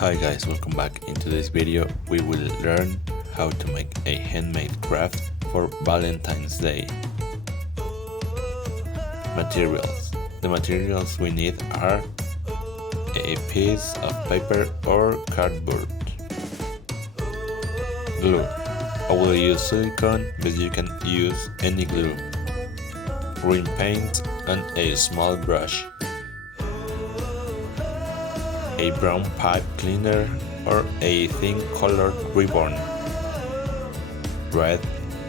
Hi guys, welcome back. In today's video we will learn how to make a handmade craft for Valentine's Day. Materials. The materials we need are a piece of paper or cardboard, glue. I will use silicone, but you can use any glue, green paint and a small brush, a brown pipe cleaner or a thin colored ribbon, red,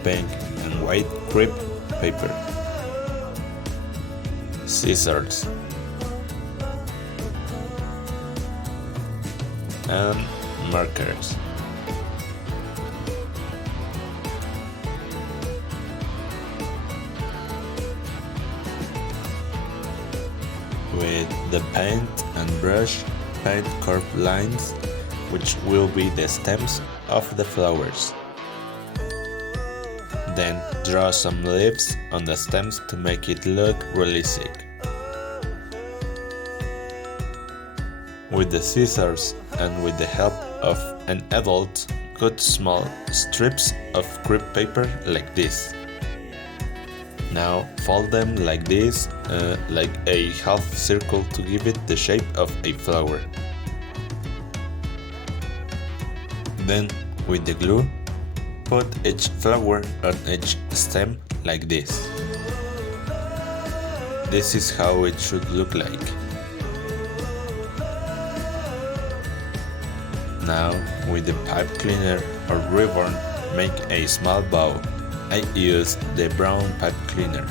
pink and white crepe paper, scissors, and markers. With the paint and brush, paint curved lines, which will be the stems of the flowers. Then draw some leaves on the stems to make it look realistic. With the scissors and with the help of an adult, cut small strips of crepe paper like this. Now fold them like this, like a half circle to give it the shape of a flower. Then with the glue, put each flower on each stem like this. This is how it should look like. Now with the pipe cleaner or ribbon, make a small bow. I used the brown pipe cleaner.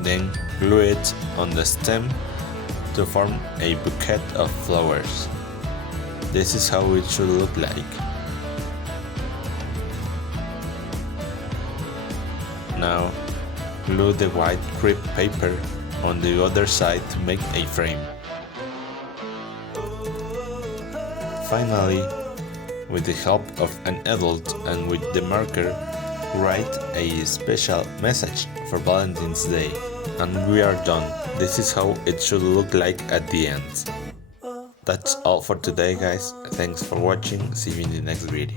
Then glue it on the stem to form a bouquet of flowers. This is how it should look like. Now glue the white crepe paper on the other side to make a frame. Finally, with the help of an adult and with the marker, write a special message for Valentine's Day. And we are done. This is how it should look like at the end. That's all for today guys. Thanks for watching. See you in the next video.